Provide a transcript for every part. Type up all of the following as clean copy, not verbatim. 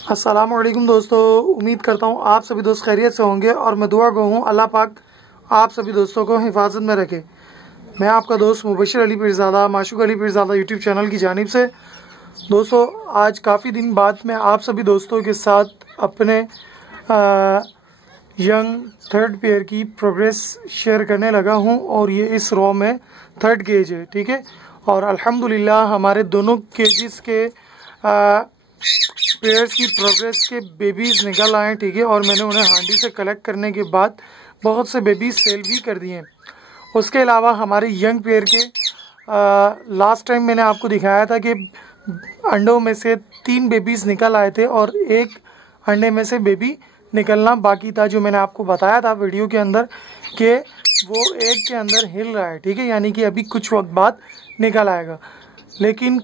अस्सलाम वालेकुम दोस्तों, उम्मीद करता हूँ आप सभी दोस्त खैरियत से होंगे और मैं दुआ गो हूँ अल्लाह पाक आप सभी दोस्तों को हिफाजत में रखे। मैं आपका दोस्त मुबशर अली पीरज़ादा माशूक अली पीरज़ादा यूट्यूब चैनल की जानिब से दोस्तों आज काफ़ी दिन बाद मैं आप सभी दोस्तों के साथ अपने यंग थर्ड पेयर की प्रोग्रेस शेयर करने लगा हूँ और ये इस रॉ में थर्ड केज है, ठीक है। और अल्हम्दुलिल्लाह हमारे दोनों केजेस के पेयर्स की प्रोग्रेस के बेबीज़ निकल आए, ठीक है। और मैंने उन्हें हांडी से कलेक्ट करने के बाद बहुत से बेबीज़ सेल भी कर दिए हैं। उसके अलावा हमारे यंग पेयर के लास्ट टाइम मैंने आपको दिखाया था कि अंडों में से 3 बेबीज़ निकल आए थे और एक अंडे में से बेबी निकलना बाकी था, जो मैंने आपको बताया था वीडियो के अंदर कि वो एग के अंदर हिल रहा है, ठीक है। यानी कि अभी कुछ वक्त बाद निकल आएगा। लेकिन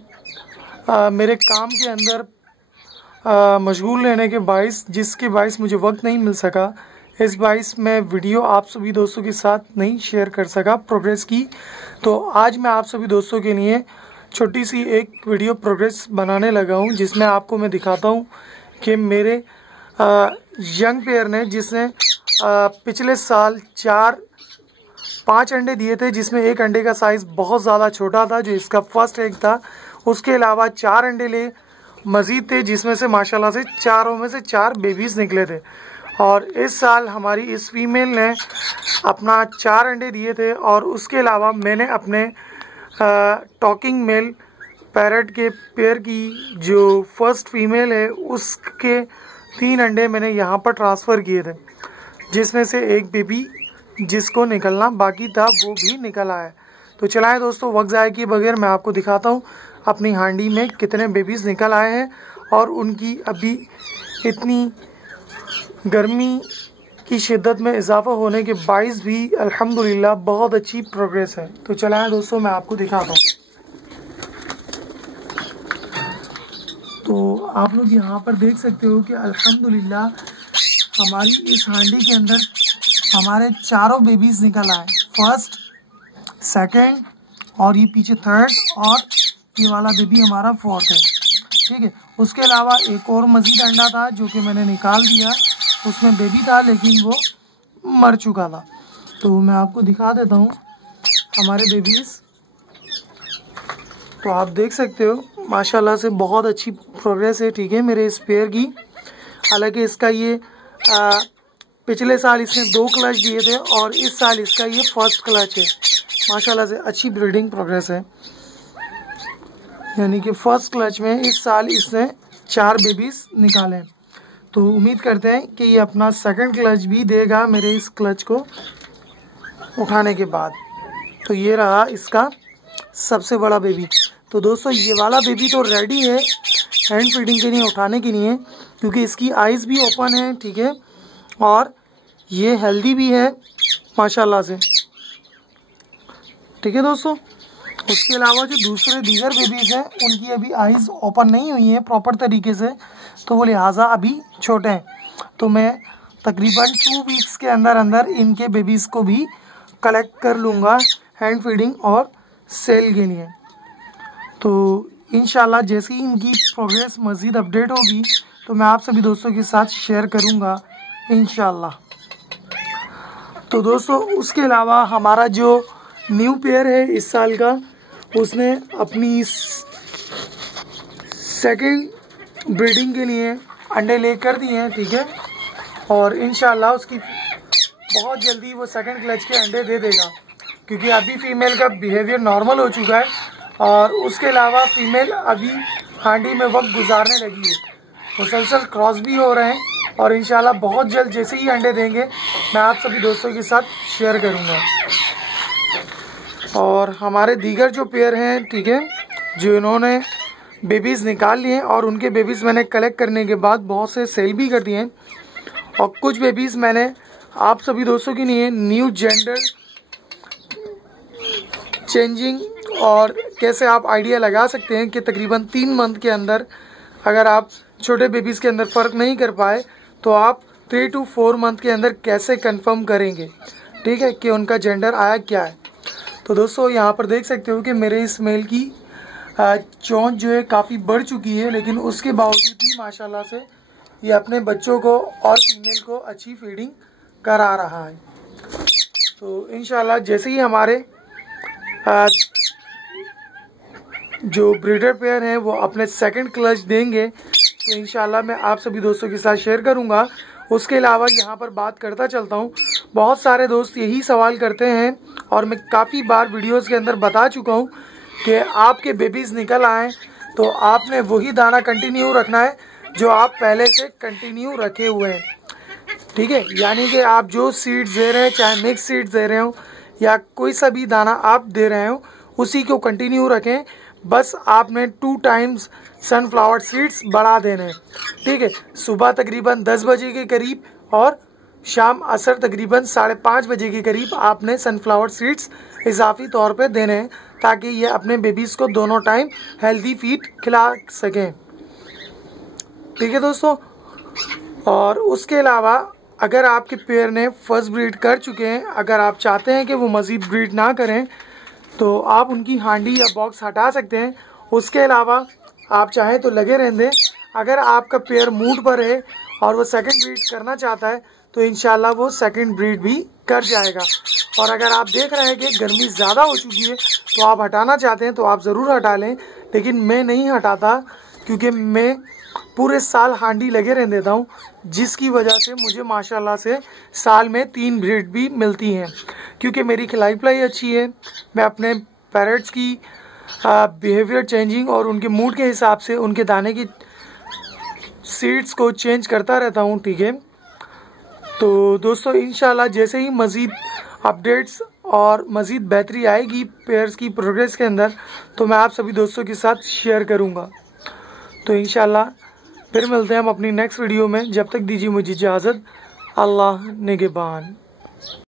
मेरे काम के अंदर मशगूल रहने के बाइस, जिसके बाइस मुझे वक्त नहीं मिल सका, इस बाइस मैं वीडियो आप सभी दोस्तों के साथ नहीं शेयर कर सका प्रोग्रेस की। तो आज मैं आप सभी दोस्तों के लिए छोटी सी एक वीडियो प्रोग्रेस बनाने लगा हूं, जिसमें आपको मैं दिखाता हूं कि मेरे यंग पेयर ने, जिसने पिछले साल 5 अंडे दिए थे, जिसमें एक अंडे का साइज़ बहुत ज़्यादा छोटा था जो इसका फर्स्ट एग था। उसके अलावा 4 अंडे ले मज़ीद थे, जिसमें से माशाल्लाह से 4 में से 4 बेबीज़ निकले थे। और इस साल हमारी इस फीमेल ने अपना 4 अंडे दिए थे और उसके अलावा मैंने अपने टॉकिंग मेल पैरट के पेयर की जो फर्स्ट फीमेल है उसके 3 अंडे मैंने यहाँ पर ट्रांसफ़र किए थे, जिसमें से एक बेबी जिसको निकलना बाकी था वो भी निकल आया। तो चलाएं दोस्तों, वक्त ज़ाया किए बगैर मैं आपको दिखाता हूँ अपनी हांडी में कितने बेबीज़ निकल आए हैं और उनकी अभी इतनी गर्मी की शिद्दत में इजाफा होने के बाइस भी अल्हम्दुलिल्लाह बहुत अच्छी प्रोग्रेस है। तो चलाएं दोस्तों, मैं आपको दिखाता हूँ। तो आप लोग यहाँ पर देख सकते हो कि अल्हम्दुलिल्लाह हमारी इस हांडी के अंदर हमारे 4 बेबीज़ निकल आए, फर्स्ट, सेकंड और ये पीछे थर्ड और ये वाला बेबी हमारा फोर्थ है, ठीक है। उसके अलावा एक और मज़ीद अंडा था जो कि मैंने निकाल दिया, उसमें बेबी था लेकिन वो मर चुका था। तो मैं आपको दिखा देता हूँ हमारे बेबीज़। तो आप देख सकते हो माशाल्लाह से बहुत अच्छी प्रोग्रेस है, ठीक है, मेरे इस पेयर की। हालांकि इसका ये पिछले साल इसने 2 क्लच दिए थे और इस साल इसका ये फर्स्ट क्लच है। माशाल्लाह से अच्छी ब्रीडिंग प्रोग्रेस है, यानी कि फर्स्ट क्लच में इस साल इसने 4 बेबीज़ निकाले। तो उम्मीद करते हैं कि ये अपना सेकंड क्लच भी देगा मेरे इस क्लच को उठाने के बाद। तो ये रहा इसका सबसे बड़ा बेबी। तो दोस्तों ये वाला बेबी तो रेडी है हैंड फीडिंग के लिए, उठाने के लिए, क्योंकि इसकी आइज़ भी ओपन है, ठीक है, और ये हेल्दी भी है माशाल्लाह से, ठीक है दोस्तों। उसके अलावा जो दूसरे दीगर बेबीज़ हैं उनकी अभी आइज़ ओपन नहीं हुई हैं प्रॉपर तरीके से, तो वो लिहाजा अभी छोटे हैं। तो मैं तकरीबन 2 वीक्स के अंदर अंदर इनके बेबीज़ को भी कलेक्ट कर लूँगा हैंड फीडिंग और सेल के लिए। तो इंशाल्लाह जैसे ही इनकी प्रोग्रेस मज़ीद अपडेट होगी तो मैं आप सभी दोस्तों के साथ शेयर करूँगा इंशाल्लाह। तो दोस्तों उसके अलावा हमारा जो न्यू पेयर है इस साल का, उसने अपनी सेकंड ब्रीडिंग के लिए अंडे ले कर दिए हैं, ठीक है। और इंशाल्लाह उसकी बहुत जल्दी वो सेकंड क्लच के अंडे दे देगा, क्योंकि अभी फीमेल का बिहेवियर नॉर्मल हो चुका है और उसके अलावा फीमेल अभी हांडी में वक्त गुजारने लगी है, मुसलसल क्रॉस भी हो रहे हैं और इंशाल्लाह बहुत जल्द जैसे ही अंडे देंगे मैं आप सभी दोस्तों के साथ शेयर करूँगा। और हमारे दीगर जो पेयर हैं, ठीक है, जो इन्होंने बेबीज़ निकाल लिए हैं और उनके बेबीज़ मैंने कलेक्ट करने के बाद बहुत से सेल भी कर दिए हैं और कुछ बेबीज़ मैंने आप सभी दोस्तों के लिए न्यू जेंडर चेंजिंग और कैसे आप आइडिया लगा सकते हैं कि तकरीबन 3 मंथ के अंदर अगर आप छोटे बेबीज़ के अंदर फ़र्क नहीं कर पाए तो आप 3 to 4 मंथ के अंदर कैसे कंफर्म करेंगे, ठीक है, कि उनका जेंडर आया क्या है। तो दोस्तों यहाँ पर देख सकते हो कि मेरे इस मेल की चोंच जो है काफ़ी बढ़ चुकी है, लेकिन उसके बावजूद भी माशाल्लाह से ये अपने बच्चों को और फीमेल को अच्छी फीडिंग करा रहा है। तो इंशाल्लाह जैसे ही हमारे जो ब्रीडर पेयर हैं वो अपने सेकंड क्लच देंगे तो इंशाल्लाह मैं आप सभी दोस्तों के साथ शेयर करूंगा। उसके अलावा यहाँ पर बात करता चलता हूँ, बहुत सारे दोस्त यही सवाल करते हैं और मैं काफ़ी बार वीडियोस के अंदर बता चुका हूँ कि आपके बेबीज़ निकल आए तो आपने वही दाना कंटिन्यू रखना है जो आप पहले से कंटिन्यू रखे हुए हैं, ठीक है। यानी कि आप जो सीड्स दे रहे हैं, चाहे मिक्स सीड्स दे रहे हो या कोई सा भी दाना आप दे रहे हो, उसी को कंटिन्यू रखें। बस आपने 2 टाइम्स सनफ्लावर सीड्स बढ़ा देने हैं, ठीक है। सुबह तकरीबन 10 बजे के करीब और शाम असर तकरीबन 5:30 बजे के करीब आपने सनफ्लावर सीड्स इजाफी तौर पे देने हैं ताकि ये अपने बेबीज़ को दोनों टाइम हेल्दी फीड खिला सकें, ठीक है दोस्तों। और उसके अलावा अगर आपके पेयर ने फर्स्ट ब्रीड कर चुके हैं, अगर आप चाहते हैं कि वो मज़ीद ब्रीड ना करें तो आप उनकी हांडी या बॉक्स हटा सकते हैं। उसके अलावा आप चाहें तो लगे रहने दें। अगर आपका पेयर मूड पर है और वो सेकंड ब्रीड करना चाहता है तो इंशाल्लाह वो सेकंड ब्रीड भी कर जाएगा। और अगर आप देख रहे हैं कि गर्मी ज़्यादा हो चुकी है तो आप हटाना चाहते हैं तो आप ज़रूर हटा लें, लेकिन मैं नहीं हटाता क्योंकि मैं पूरे साल हांडी लगे रहने देता हूँ, जिसकी वजह से मुझे माशाल्लाह से साल में 3 ब्रीड भी मिलती हैं क्योंकि मेरी खिलाई पिलाई अच्छी है। मैं अपने पैरेट्स की बिहेवियर चेंजिंग और उनके मूड के हिसाब से उनके दाने की सीड्स को चेंज करता रहता हूँ, ठीक है। तो दोस्तों इंशाल्लाह जैसे ही मज़ीद अपडेट्स और मज़ीद बेहतरी आएगी पेयर्स की प्रोग्रेस के अंदर तो मैं आप सभी दोस्तों के साथ शेयर करूँगा। तो इंशाल्लाह फिर मिलते हैं हम अपनी नेक्स्ट वीडियो में। जब तक दीजिए मुझे इजाज़त। अल्लाह निगहबान।